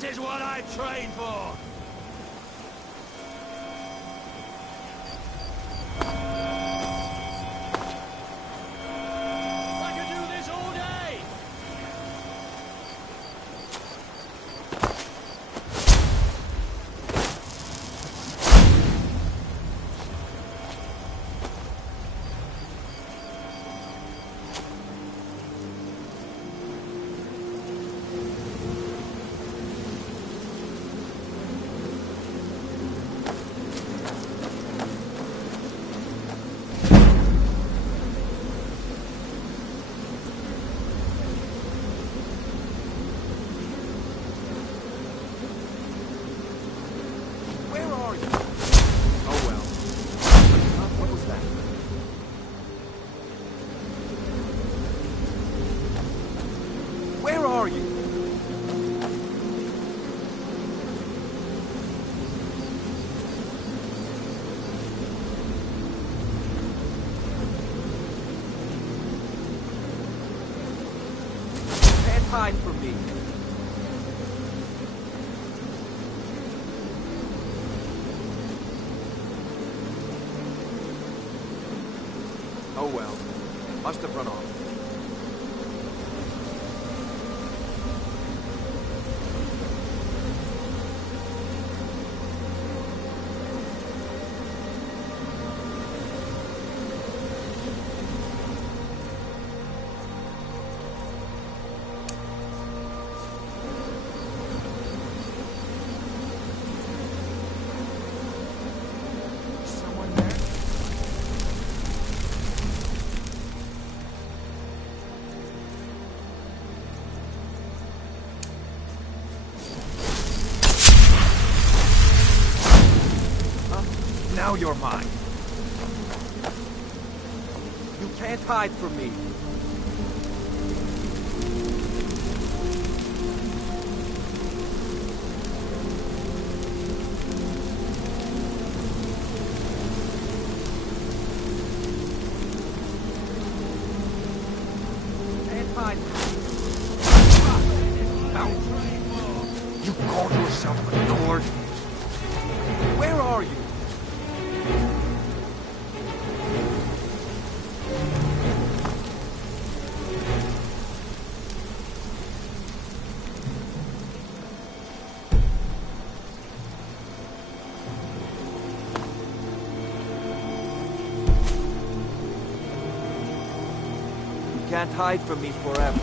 This is what I trained for! I could do this all day! Hide from me. Oh well. Must have run off. Now you're mine. You can't hide from me. Can't hide from me. Now, you call yourself a lord? Where are you? You can't hide from me forever.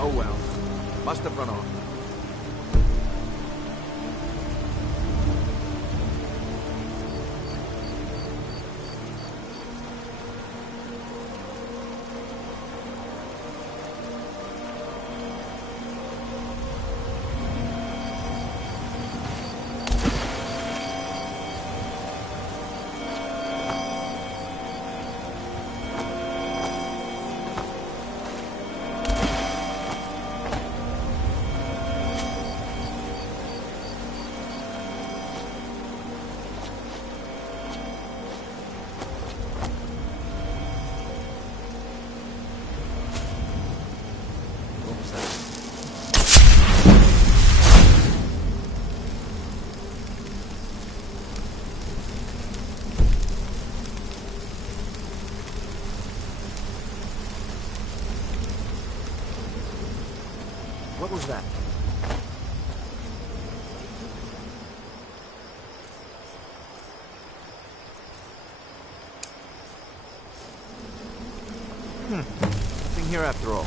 Oh well. Must have run off. What was that? Nothing here after all.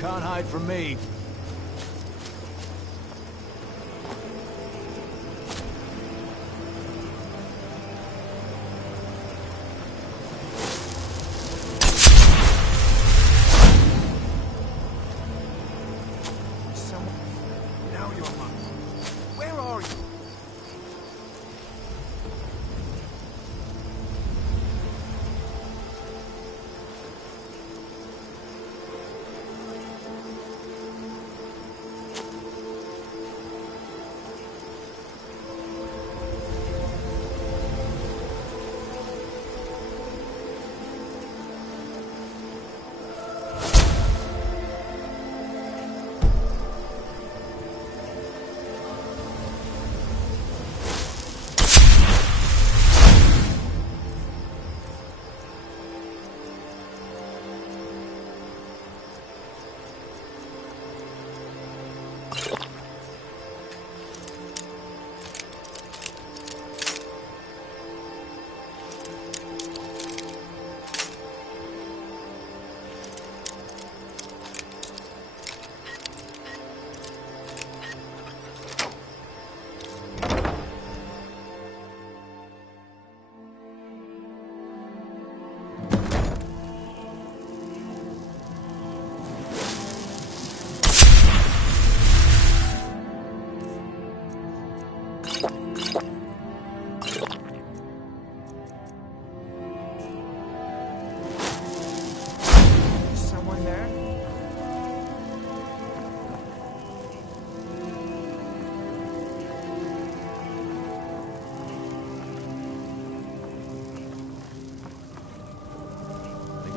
Can't hide from me. Now you're mine. Where are you?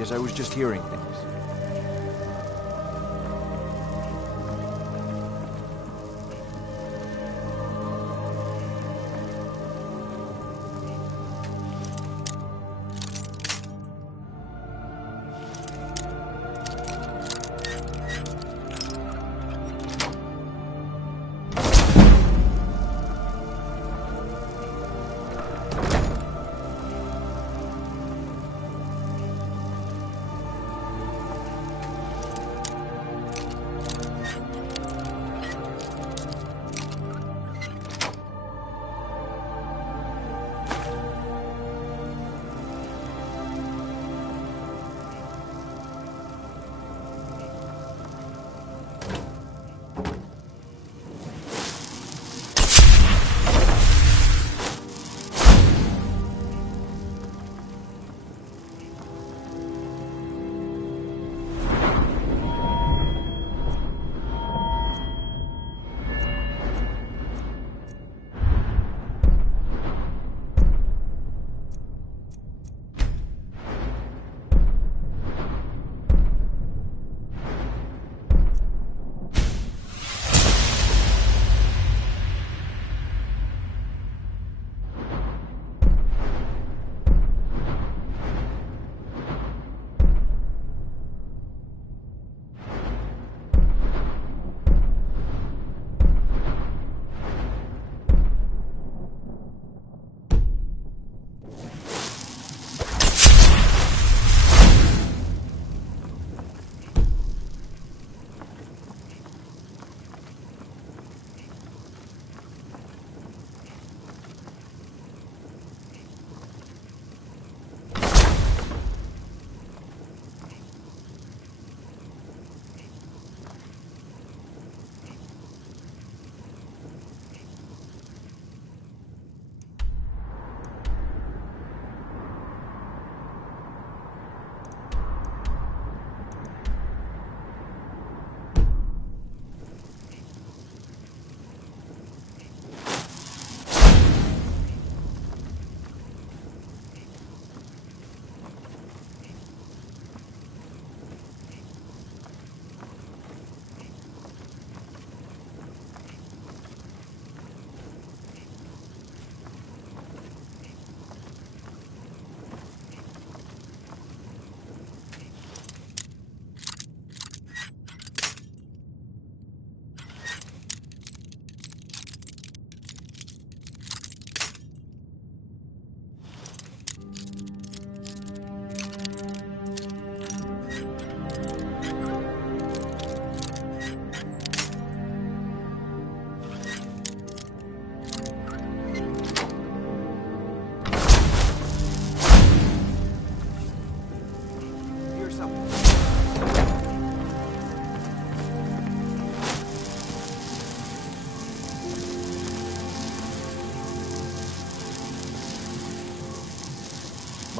Guess I was just hearing things.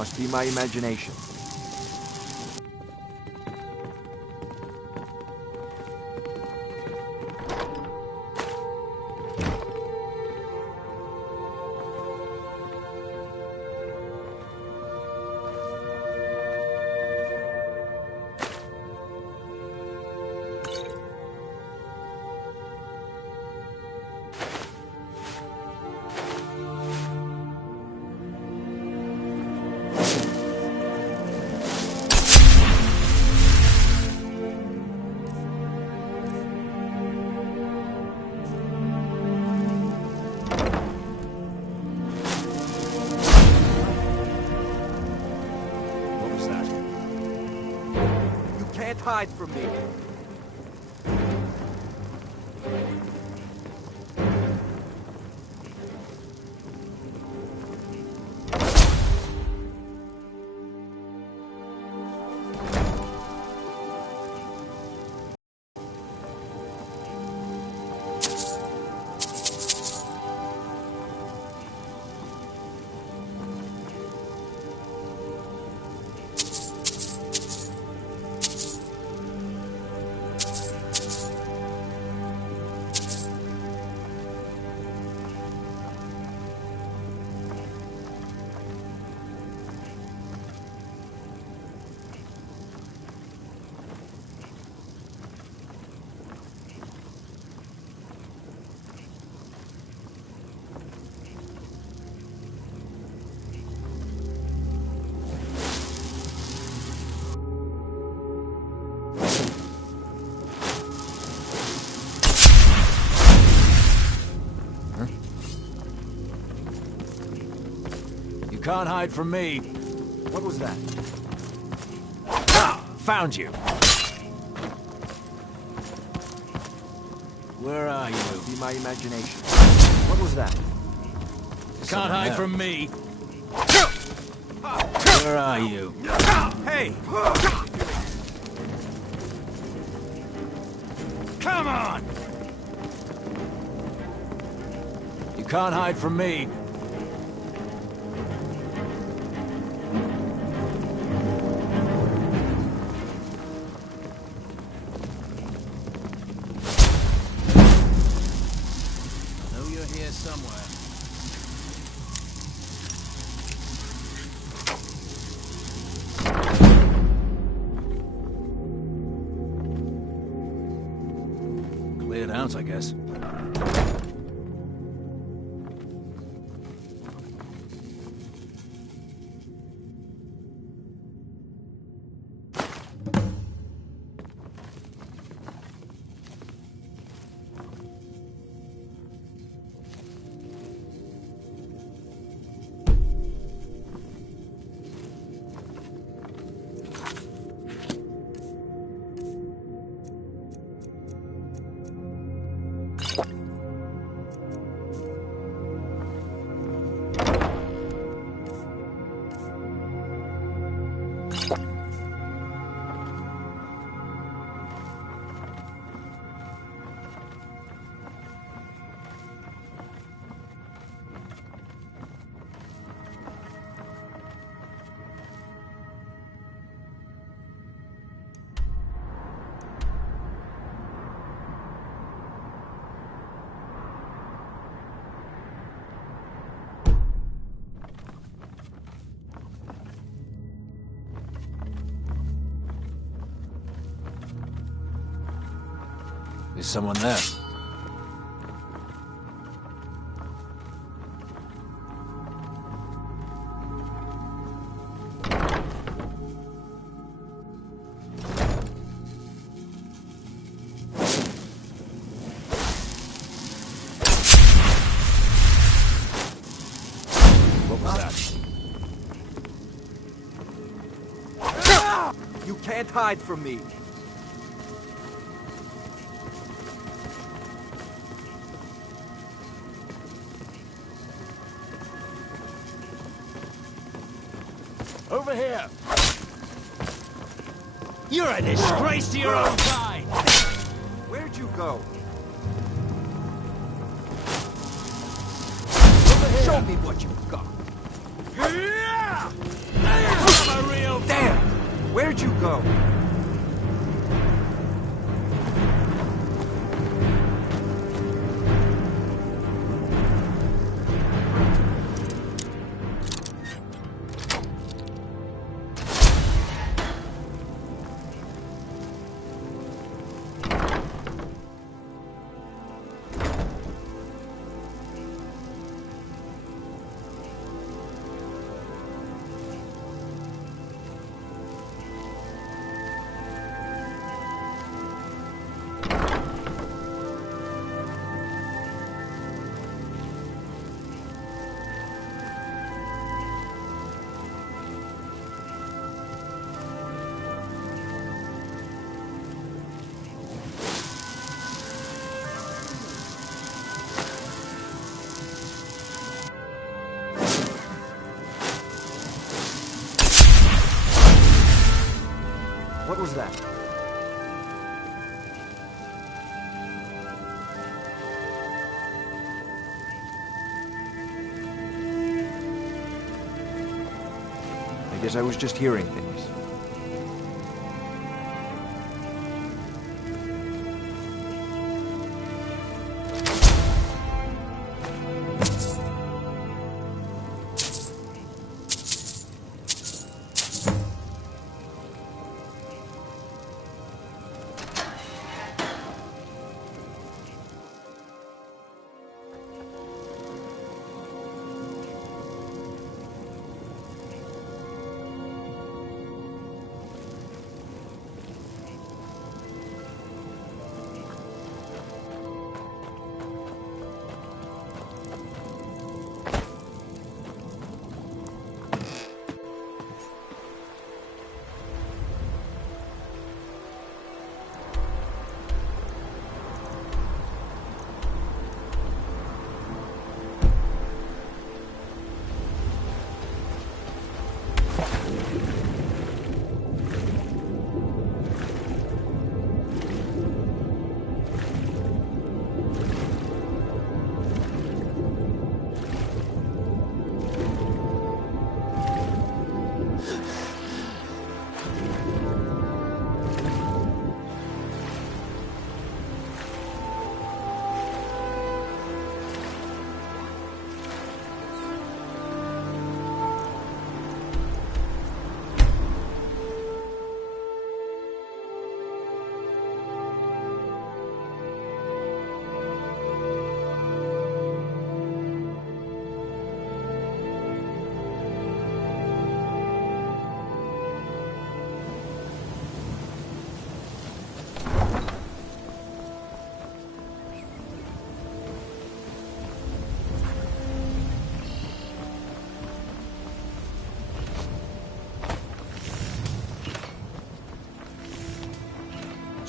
Must be my imagination. Can't hide from me. can't hide from me. What was that? Ah! Found you. Where are you? Be my imagination. What was that? Can't hide from me. Where are you? Hey! Come on! You can't hide from me. Know you're here somewhere. Cleared out, I guess. Is someone there? What was that? You can't hide from me. Over here! You're a disgrace to your own kind! Where'd you go? Over here! Show me what you've got. I'm a real... Damn! Where'd you go? What was that? I guess I was just hearing things.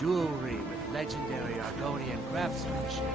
Jewelry with legendary Argonian craftsmanship.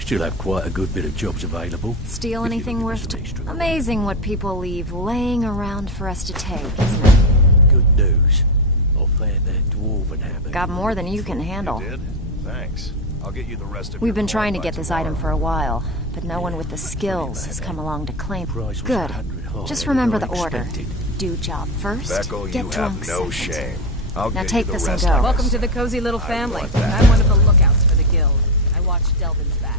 Still have quite a good bit of jobs available. Steal If you're anything looking worth... for some extra- Amazing what people leave laying around for us to take, isn't it? Good news. I found that dwarven hammer. Got more than you can handle. You did? Thanks. I'll get you the rest of We've your been coin trying to by get this tomorrow. item for a while, but no one with the skills has come along to claim. Price was Good. 100 higher Just than remember I the order. expected. Do job first, Beckel, get you drunk have no second. shame. I'll Now get take you the this and rest go. of Welcome this. to the cozy little I family. want that. I'm one of the lookouts for the guild. I watch Delvin's back.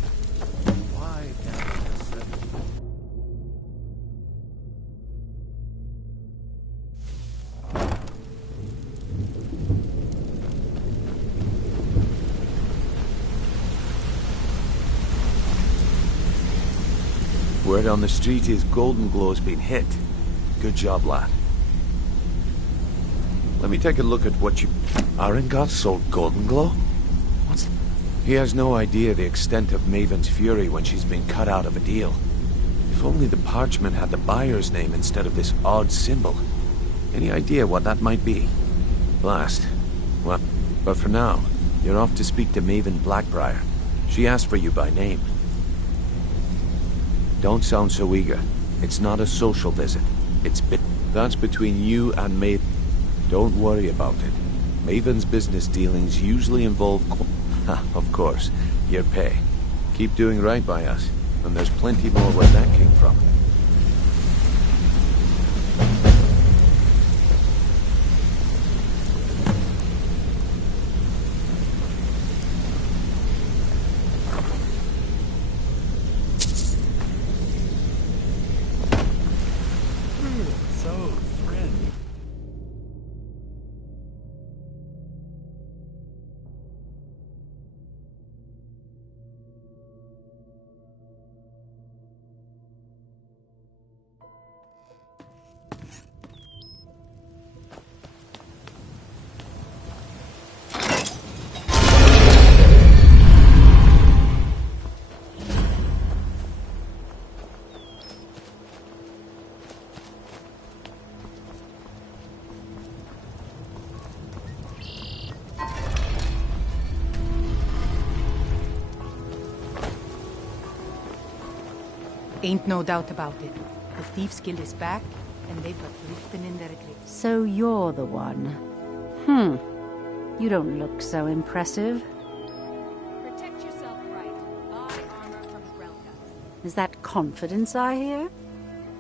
Why can't I just set- Word on the street is Golden Glow's been hit. Good job, lad. Let me take a look at what you... Arengot sold Golden Glow? What's... He has no idea the extent of Maven's fury when she's been cut out of a deal. If only the parchment had the buyer's name instead of this odd symbol. Any idea what that might be? Blast. Well, but for now, you're off to speak to Maven Blackbriar. She asked for you by name. Don't sound so eager. It's not a social visit. That's between you and Maven. Don't worry about it. Maven's business dealings usually involve... of course, your pay. Keep doing right by us, and there's plenty more where that came from. So, friend. Ain't no doubt about it. The Thieves Guild is back, and they've got drifting in their eclipse. So you're the one. You don't look so impressive. Protect yourself right. Buy armor from Grelka. Is that confidence I hear?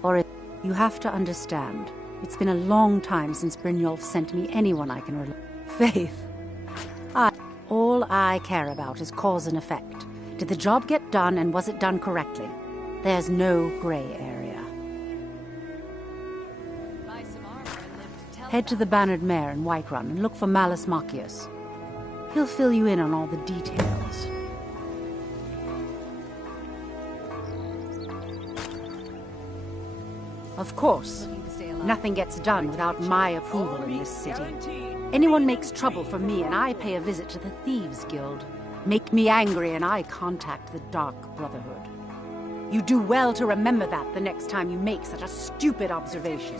Or you have to understand, it's been a long time since Brynjolf sent me anyone I can rely on. Faith. All I care about is cause and effect. Did the job get done, and was it done correctly? There's no gray area. Buy some armor and live to tell Head to the Bannered Mare in Whiterun and look for Malus Machius. He'll fill you in on all the details. Of course, Looking to stay alive. nothing gets done without my approval in this city. Anyone makes trouble for me and I pay a visit to the Thieves Guild. Make me angry and I contact the Dark Brotherhood. You do well to remember that the next time you make such a stupid observation.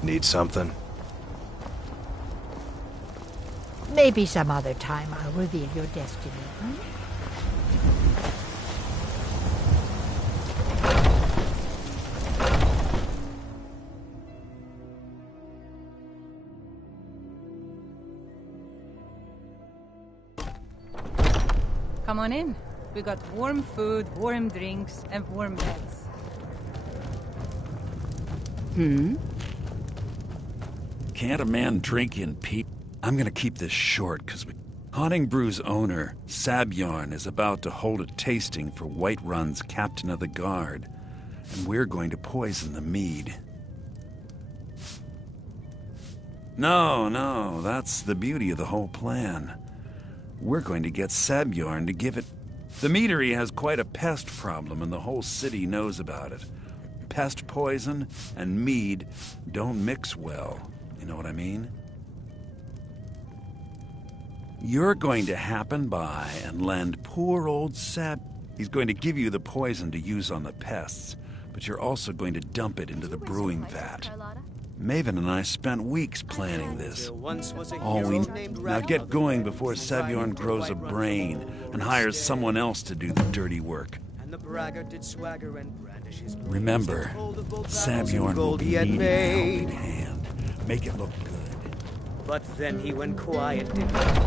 Need something? Maybe some other time I'll reveal your destiny. Come on in. We got warm food, warm drinks, and warm beds. Can't a man drink in peace? I'm gonna keep this short, because Haunting Brew's owner, Sabjorn, is about to hold a tasting for Whiterun's Captain of the Guard, and we're going to poison the mead. No, that's the beauty of the whole plan. We're going to get Sabjorn to give it... The meadery has quite a pest problem, and the whole city knows about it. Pest poison and mead don't mix well. You know what I mean? You're going to happen by and lend poor old Sab... He's going to give you the poison to use on the pests, but you're also going to dump it into the brewing vat. Maven and I spent weeks planning this. All we... Now get going before Sabjorn grows a brain and hires someone else to do the dirty work. Remember, Sabjorn will be needing a helping hand. Make it look good. But then he went quiet, didn't he?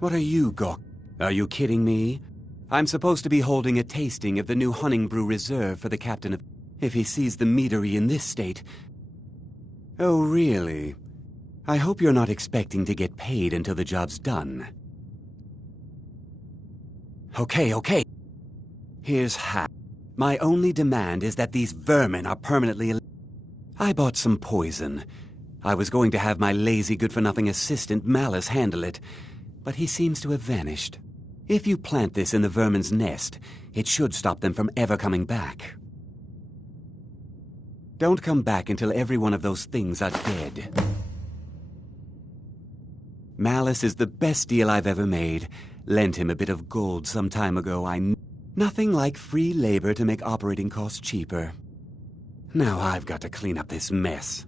What are you, Gawk? Are you kidding me? I'm supposed to be holding a tasting of the new Honningbrew Reserve for the captain of... If he sees the meadery in this state... Oh, really? I hope you're not expecting to get paid until the job's done. Okay. Here's half. My only demand is that these vermin are permanently... I bought some poison. I was going to have my lazy good-for-nothing assistant, Malus, handle it, but he seems to have vanished. If you plant this in the vermin's nest, it should stop them from ever coming back. Don't come back until every one of those things are dead. Malice is the best deal I've ever made. Lent him a bit of gold some time ago. Nothing like free labor to make operating costs cheaper. Now I've got to clean up this mess.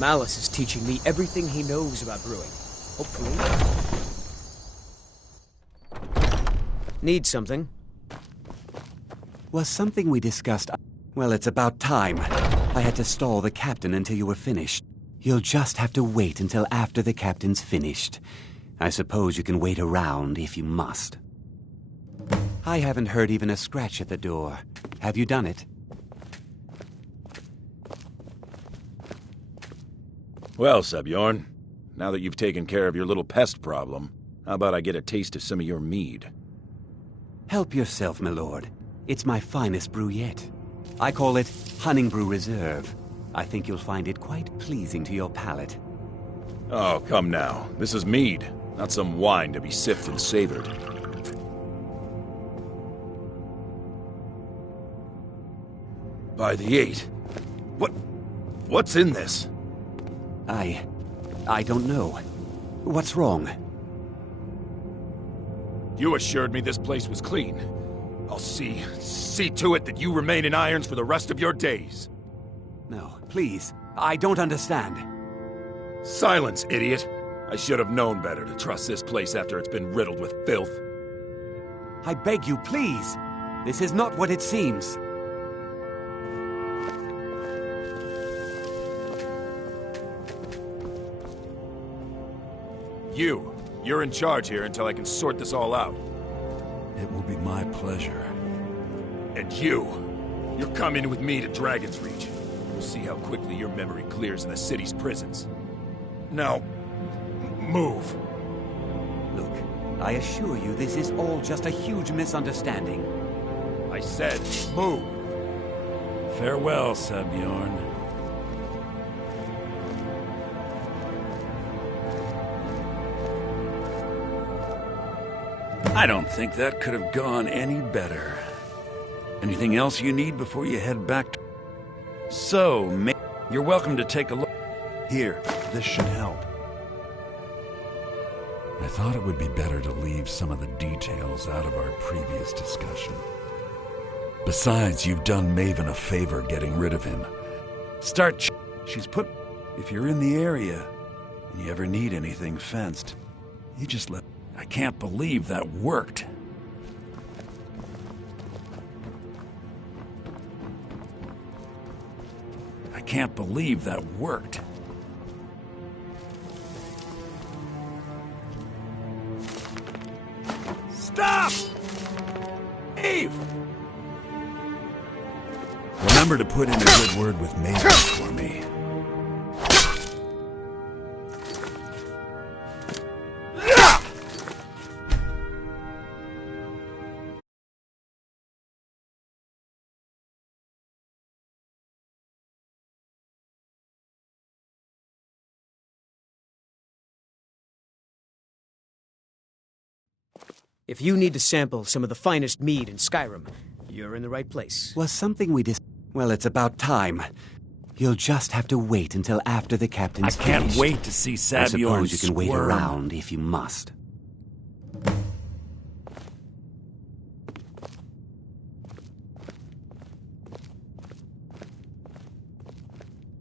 Malice is teaching me everything he knows about brewing. Hopefully. Need something? Was something we discussed... Well, it's about time. I had to stall the captain until you were finished. You'll just have to wait until after the captain's finished. I suppose you can wait around if you must. I haven't heard even a scratch at the door. Have you done it? Well, Sebjorn, now that you've taken care of your little pest problem, how about I get a taste of some of your mead? Help yourself, my lord. It's my finest brew yet. I call it Hunning Brew Reserve. I think you'll find it quite pleasing to your palate. Oh, come now. This is mead, not some wine to be sipped and savored. By the 8. What's in this? I don't know. What's wrong? You assured me this place was clean. I'll see to it that you remain in irons for the rest of your days. No, please. I don't understand. Silence, idiot. I should have known better to trust this place after it's been riddled with filth. I beg you, please. This is not what it seems. You're in charge here until I can sort this all out. It will be my pleasure. And you're coming with me to Dragon's Reach. We'll see how quickly your memory clears in the city's prisons. Now, move. Look, I assure you this is all just a huge misunderstanding. I said, move. Farewell, Sebjorn. I don't think that could have gone any better. Anything else you need before you head back to... So, you're welcome to take a look. Here, this should help. I thought it would be better to leave some of the details out of our previous discussion. Besides, you've done Maven a favor getting rid of him. She's put... If you're in the area, and you ever need anything fenced, you just let... I can't believe that worked. I can't believe that worked. Stop! Eve! Remember to put in a good word with Maven for me. If you need to sample some of the finest mead in Skyrim, you're in the right place. Was something we Well, it's about time. You'll just have to wait until after the captain's I can't finished. wait to see Sebjorn I suppose you can wait squirm. around if you must.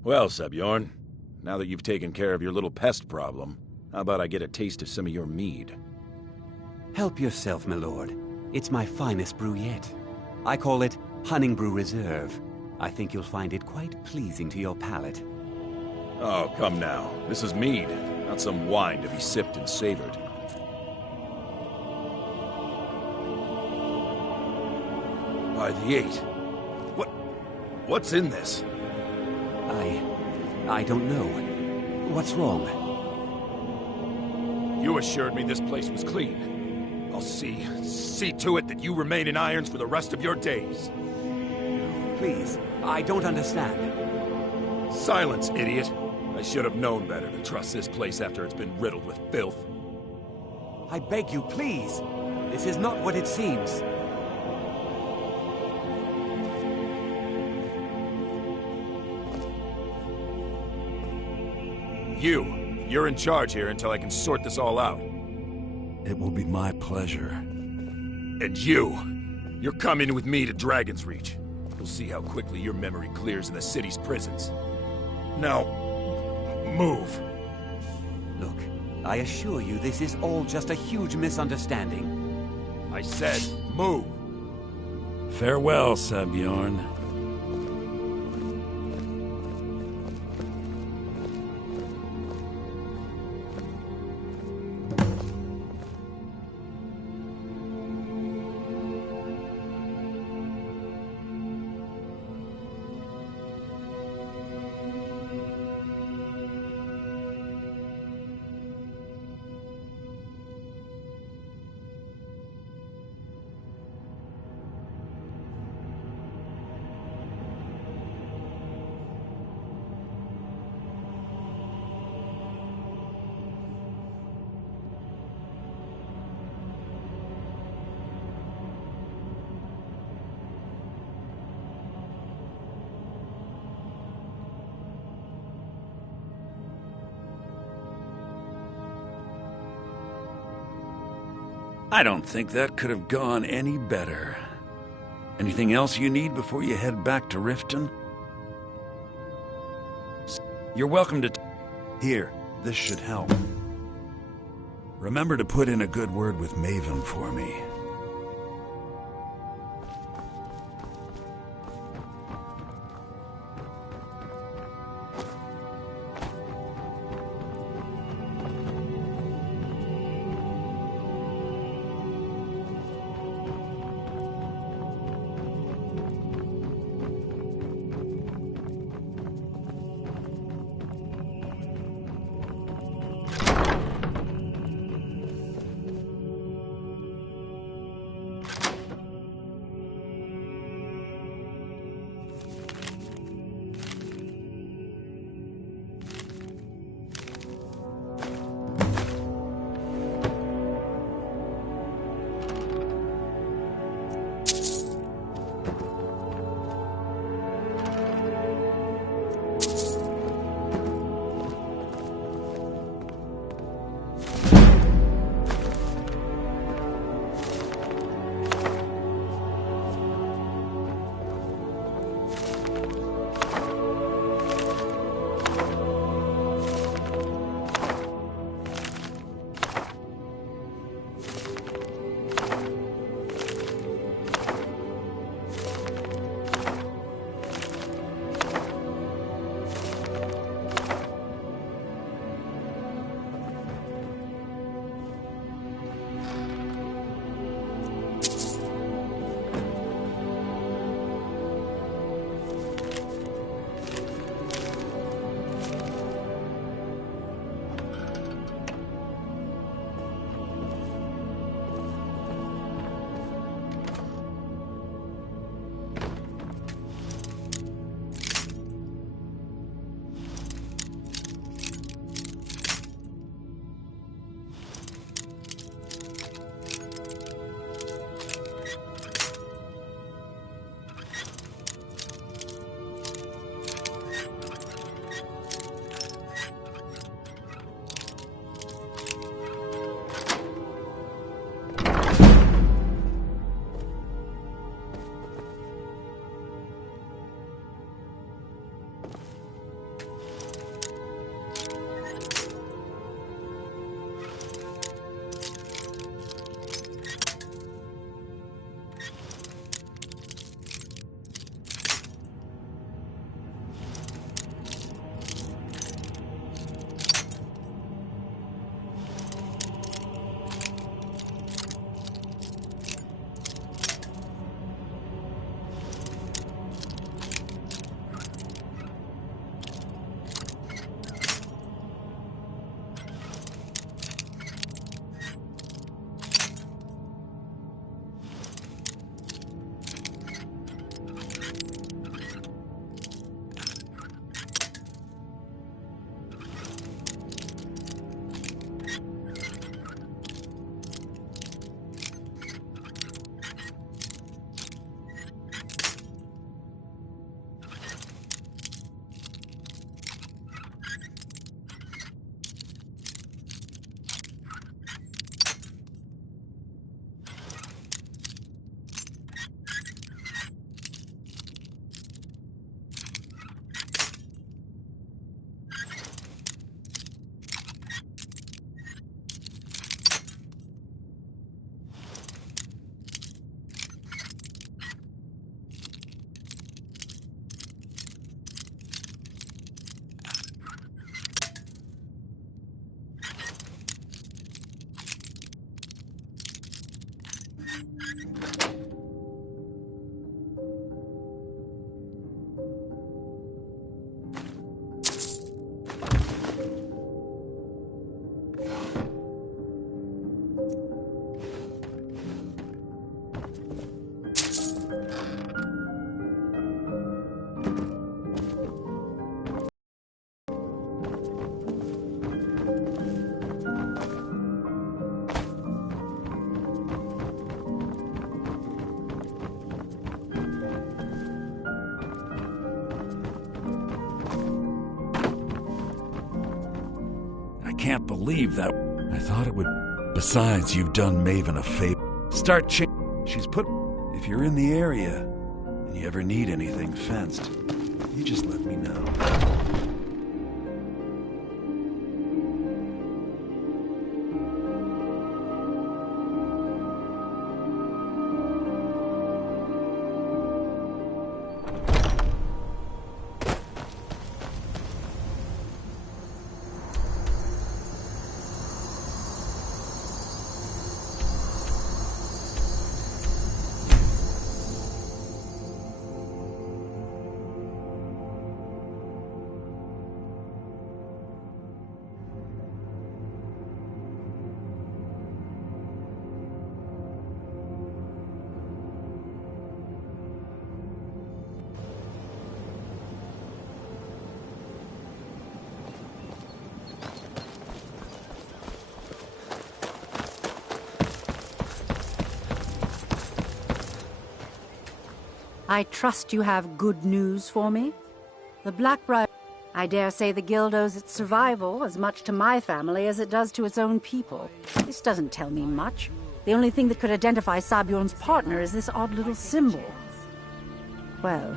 Well, Sebjorn, now that you've taken care of your little pest problem, how about I get a taste of some of your mead? Help yourself, my lord. It's my finest brew yet. I call it Hunning Brew Reserve. I think you'll find it quite pleasing to your palate. Oh, come now. This is mead, not some wine to be sipped and savored. By the 8. What's in this? I don't know. What's wrong? You assured me this place was clean. I'll see to it that you remain in irons for the rest of your days. Please, I don't understand. Silence, idiot. I should have known better to trust this place after it's been riddled with filth. I beg you, please. This is not what it seems. You're in charge here until I can sort this all out. It will be my pleasure. And you're coming with me to Dragon's Reach. We'll see how quickly your memory clears in the city's prisons. Now, Move. Look, I assure you this is all just a huge misunderstanding. I said, move. Farewell, Sabjorn. I don't think that could have gone any better. Anything else you need before you head back to Riften? You're welcome to... Here, this should help. Remember to put in a good word with Maven for me. can't believe that. I thought it would... Besides, you've done Maven a favor. Start She's put... If you're in the area, and you ever need anything fenced, you just let me know. I trust you have good news for me. The Blackbriar... I dare say the guild owes its survival as much to my family as it does to its own people. This doesn't tell me much. The only thing that could identify Sabjorn's partner is this odd little symbol. Well,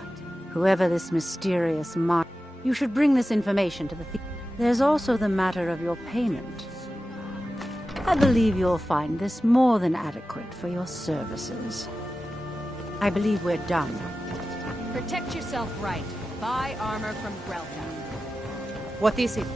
whoever this mysterious mark... You should bring this information to the thief. There's also the matter of your payment. I believe you'll find this more than adequate for your services. I believe we're done. Protect yourself right. Buy armor from Grelka. What is it?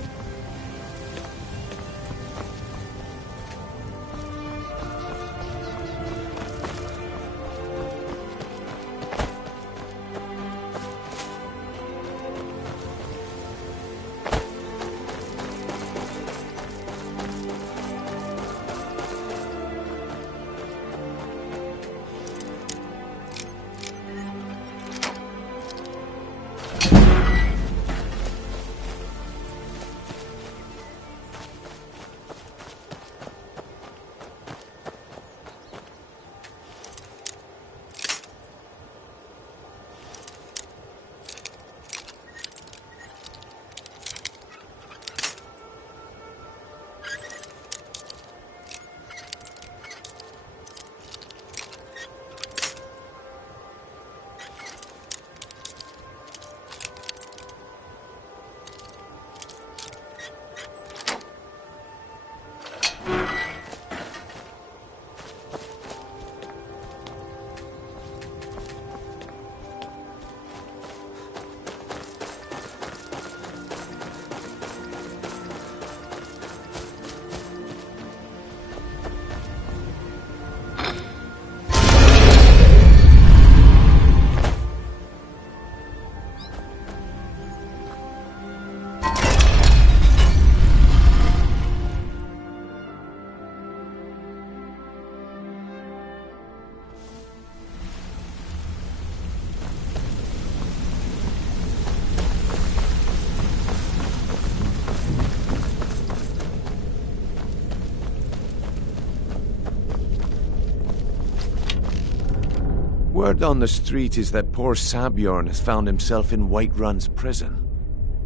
Word on the street is that poor Sabjorn has found himself in Whiterun's prison.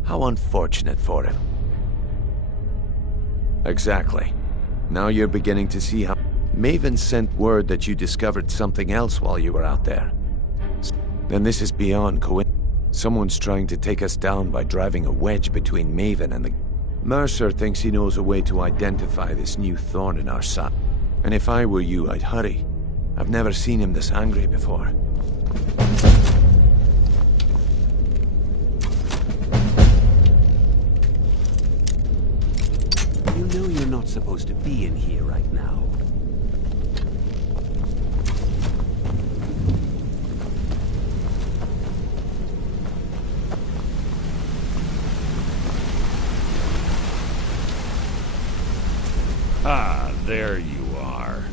How unfortunate for him. Exactly. Now you're beginning to see how... Maven sent word that you discovered something else while you were out there. Then this is beyond coincidence. Someone's trying to take us down by driving a wedge between Maven and the... Mercer thinks he knows a way to identify this new thorn in our side. And if I were you, I'd hurry. I've never seen him this angry before. You know you're not supposed to be in here right now. Ah, there you are.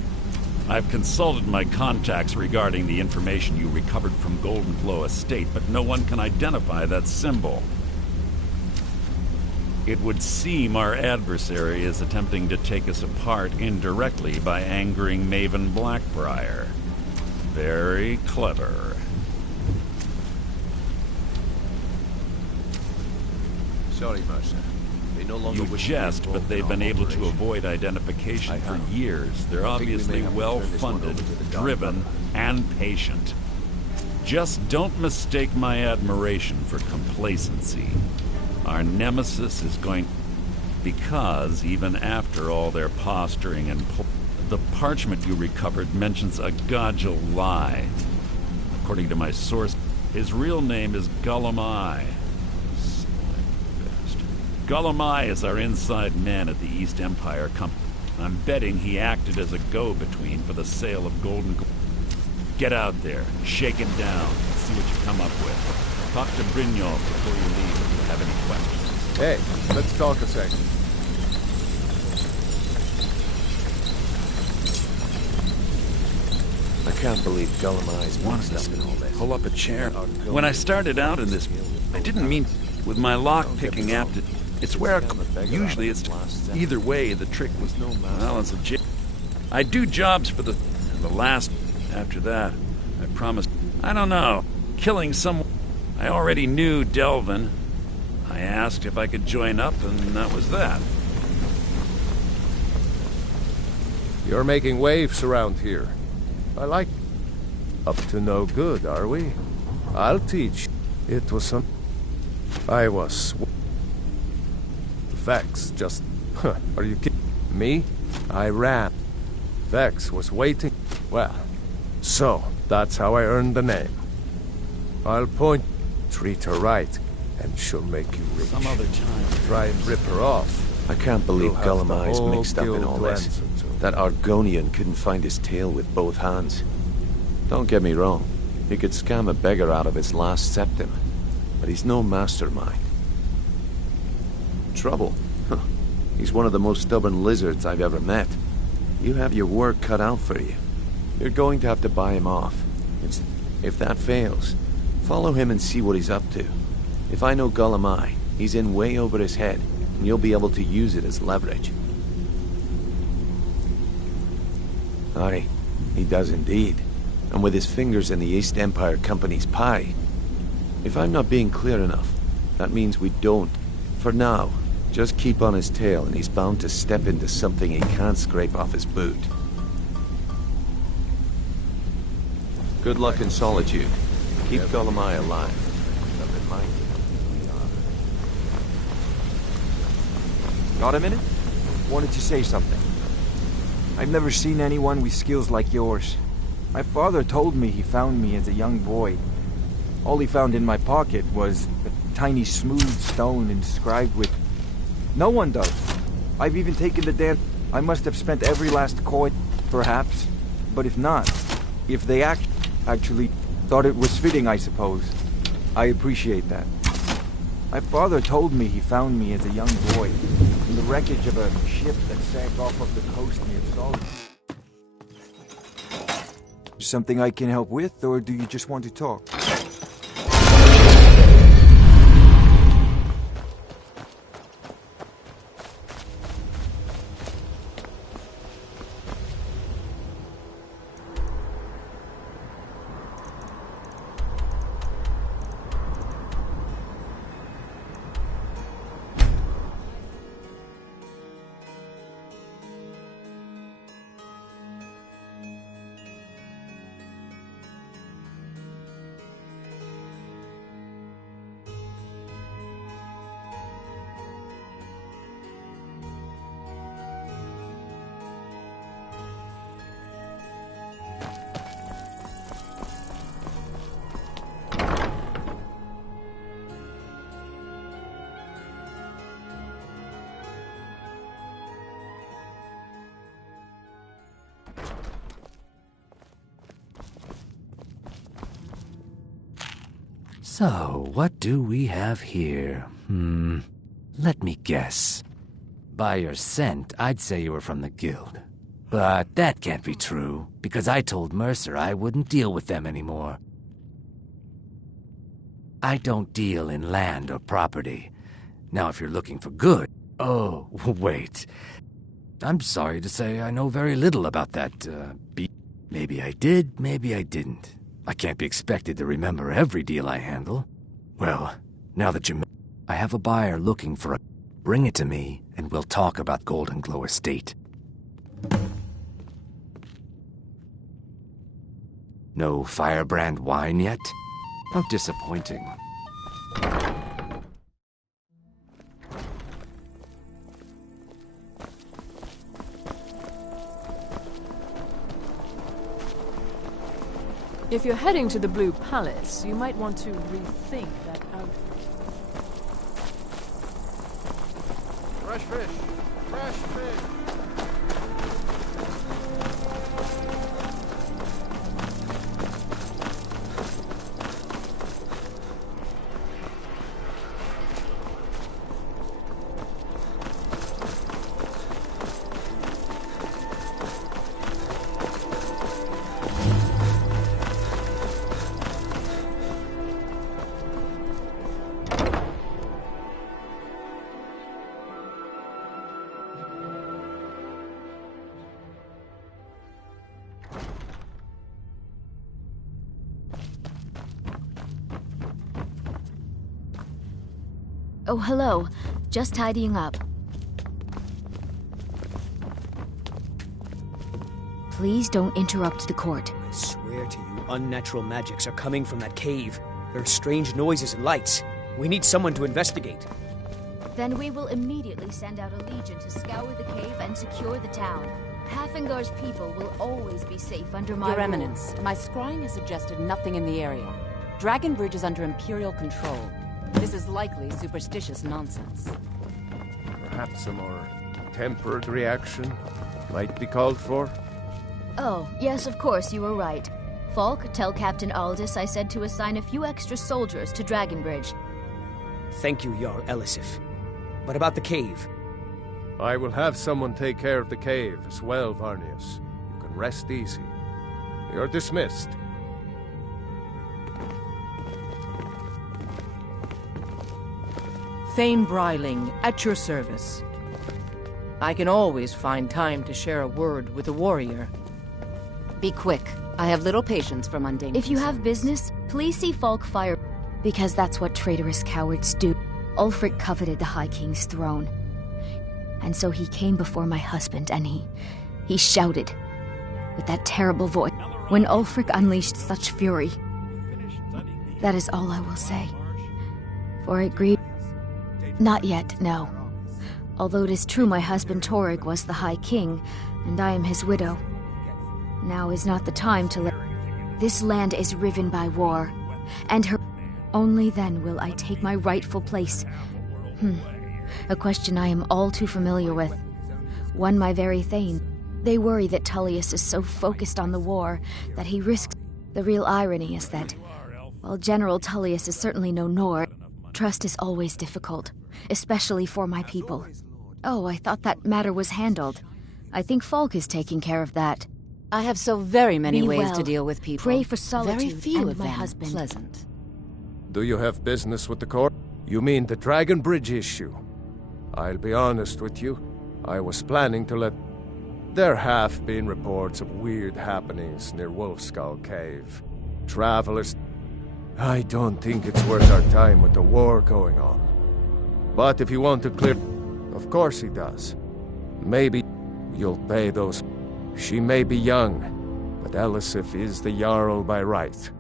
I've consulted my contacts regarding the information you recovered from Golden Glow Estate, but no one can identify that symbol. It would seem our adversary is attempting to take us apart indirectly by angering Maven Blackbriar. Very clever. Sorry, Mercer. You jest, but they've been able to avoid identification for years. They're obviously well-funded, driven, and patient. Just don't mistake my admiration for complacency. Our nemesis is going... Because even after all their posturing and... The parchment you recovered mentions a Godgel lie. According to my source, his real name is Gullumai. Gullumai is our inside man at the East Empire Company. I'm betting he acted as a go-between for the sale of Golden... Get out there, shake him down, and see what you come up with. Talk to Brynjolf before you leave if you have any questions. Hey, let's talk a second. I can't believe Gullumai's mixed up in all this. Pull up a chair. When I started out in this, I didn't mean with my lock-picking aptitude. It's where usually it's either way. The trick was no balance of jig. I do jobs for the last. After that, I promised. I don't know. Killing someone. I already knew Delvin. I asked if I could join up, and that was that. You're making waves around here. I like... Up to no good, are we? I'll teach. It was some... I was... Vex just... Are you kidding me? I ran. Vex was waiting. Well, so that's how I earned the name. I'll point... Treat her right, and she'll make you rich. Some other time. Try and rip her off. I can't believe Gullumai's mixed up in all this. That Argonian couldn't find his tail with both hands. Don't get me wrong. He could scam a beggar out of his last septim. But he's no mastermind. Trouble? Huh. He's one of the most stubborn lizards I've ever met. You have your work cut out for you. You're going to have to buy him off. If that fails, follow him and see what he's up to. If I know Gullumai, he's in way over his head, and you'll be able to use it as leverage. Aye, he does indeed. And with his fingers in the East Empire Company's pie. If I'm not being clear enough, that means we don't. For now, just keep on his tail and he's bound to step into something he can't scrape off his boot. Good luck in solitude. Keep Gullumai alive. Got a minute? Wanted to say something. I've never seen anyone with skills like yours. My father told me he found me as a young boy. All he found in my pocket was a tiny smooth stone inscribed with... No one does. I've even taken the damn... I must have spent every last coin, perhaps. But if not, if they actually thought it was fitting, I suppose. I appreciate that. My father told me he found me as a young boy in the wreckage of a ship that sank off of the coast near Salt. Something I can help with, or do you just want to talk? So, what do we have here? Let me guess. By your scent, I'd say you were from the guild. But that can't be true, because I told Mercer I wouldn't deal with them anymore. I don't deal in land or property. Now, if you're looking for good... Oh, wait. I'm sorry to say I know very little about that, Maybe I did, maybe I didn't. I can't be expected to remember every deal I handle. Well, now that I have a buyer looking for a... Bring it to me, and we'll talk about Golden Glow Estate. No firebrand wine yet? How disappointing. If you're heading to the Blue Palace, you might want to rethink that outfit. Fresh fish! Fresh fish! Oh, hello. Just tidying up. Please don't interrupt the court. I swear to you, unnatural magics are coming from that cave. There are strange noises and lights. We need someone to investigate. Then we will immediately send out a legion to scour the cave and secure the town. Hafingar's people will always be safe under my Your rule. Eminence, my scrying has suggested nothing in the area. Dragon Bridge is under Imperial control. This is likely superstitious nonsense. Perhaps a more tempered reaction might be called for? Oh, yes, of course, you were right. Falk, tell Captain Aldous I said to assign a few extra soldiers to Dragonbridge. Thank you, Jarl Elisif. What about the cave? I will have someone take care of the cave as well, Varnius. You can rest easy. You're dismissed. Thane Bryling, at your service. I can always find time to share a word with a warrior. Be quick. I have little patience for mundane If you concerns. have business, please see Falk fire, because that's what traitorous cowards do. Ulfric coveted the High King's throne. And so he came before my husband, and he shouted with that terrible voice. When Ulfric unleashed such fury, that is all I will say. For it grieved. Not yet, no. Although it is true my husband Torrig was the High King, and I am his widow. Now is not the time to let... This land is riven by war, and her... Only then will I take my rightful place. A question I am all too familiar with. One my very Thane. They worry that Tullius is so focused on the war that he risks... The real irony is that, while General Tullius is certainly no Nord, trust is always difficult, especially for my people. Oh, I thought that matter was handled. I think Falk is taking care of that. I have so very many Be ways well. to deal with people. Pray for solitude Very few and of my them husband. pleasant. Do you have business with the court? You mean the Dragon Bridge issue? I'll be honest with you. I was planning to let... There have been reports of weird happenings near Wolfskull Cave. Travelers... I don't think it's worth our time with the war going on. But if you want to clear... Of course he does. Maybe you'll pay those... She may be young, but Elisif is the Jarl by right.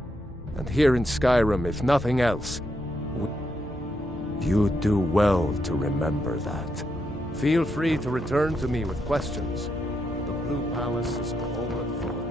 And here in Skyrim, if nothing else, you do well to remember that. Feel free to return to me with questions. The Blue Palace is open for...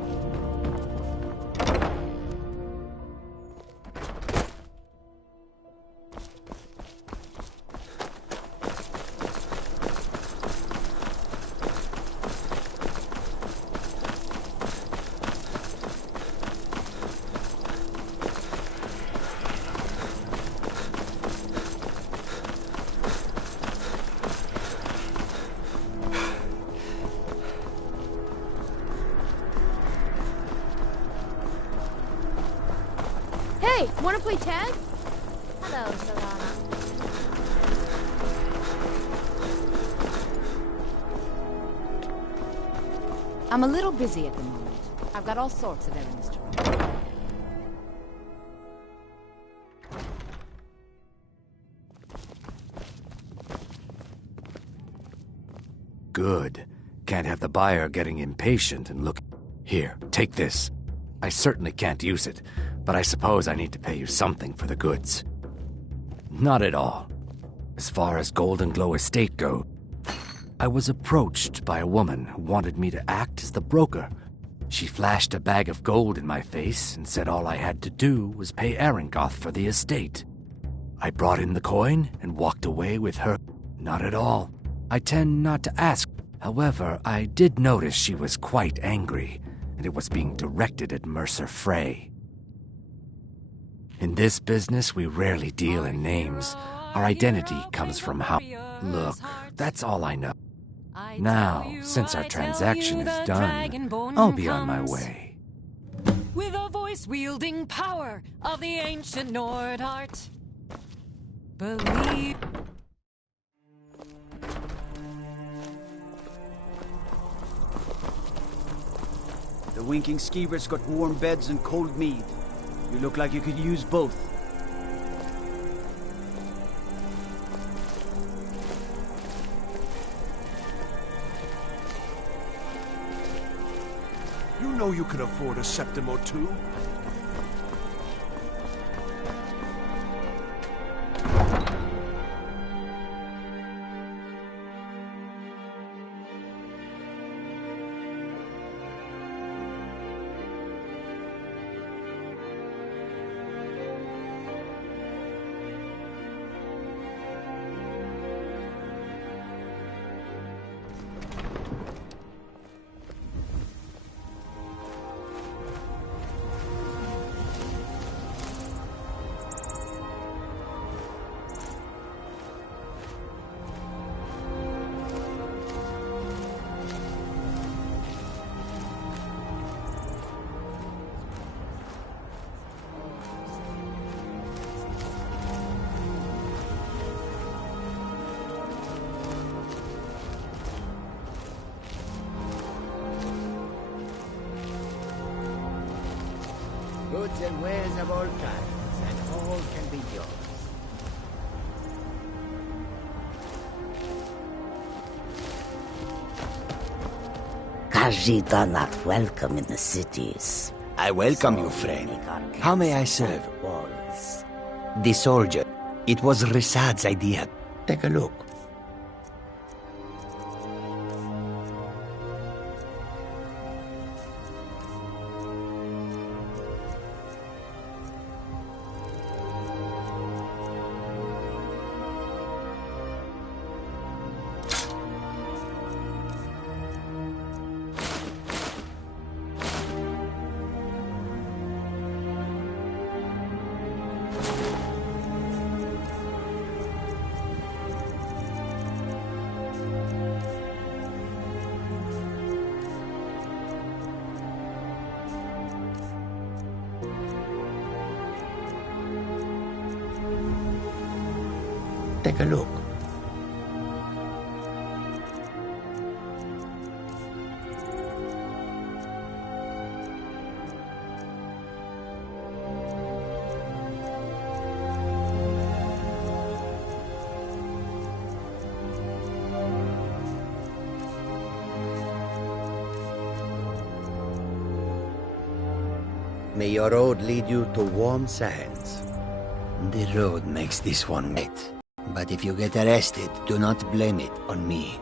Hey, wanna play tag? Hello, Solana. I'm a little busy at the moment. I've got all sorts of errands to run. good. Can't have the buyer getting impatient and look... Here, take this. I certainly can't use it, but I suppose I need to pay you something for the goods. Not at all. As far as Golden Glow Estate goes, I was approached by a woman who wanted me to act as the broker. She flashed a bag of gold in my face and said all I had to do was pay Arangoth for the estate. I brought in the coin and walked away with her. Not at all. I tend not to ask. However, I did notice she was quite angry, and it was being directed at Mercer Frey. In this business, we rarely deal in names. Our identity comes from how... Look, that's all I know. Now, since our transaction is done, I'll be on my way. With a voice wielding power of the ancient Nord art. Believe. The winking skeever's got warm beds and cold mead. You look like you could use both. You know you can afford a septim or two. Goods and wares of all kinds, and all can be yours. Khajiit are not welcome in the cities. I welcome you, friend. How may I serve? Walls. The soldier. It was Risad's idea. Take a look. Take a look. May your road lead you to warm sands. The road makes this one wet. But if you get arrested, do not blame it on me.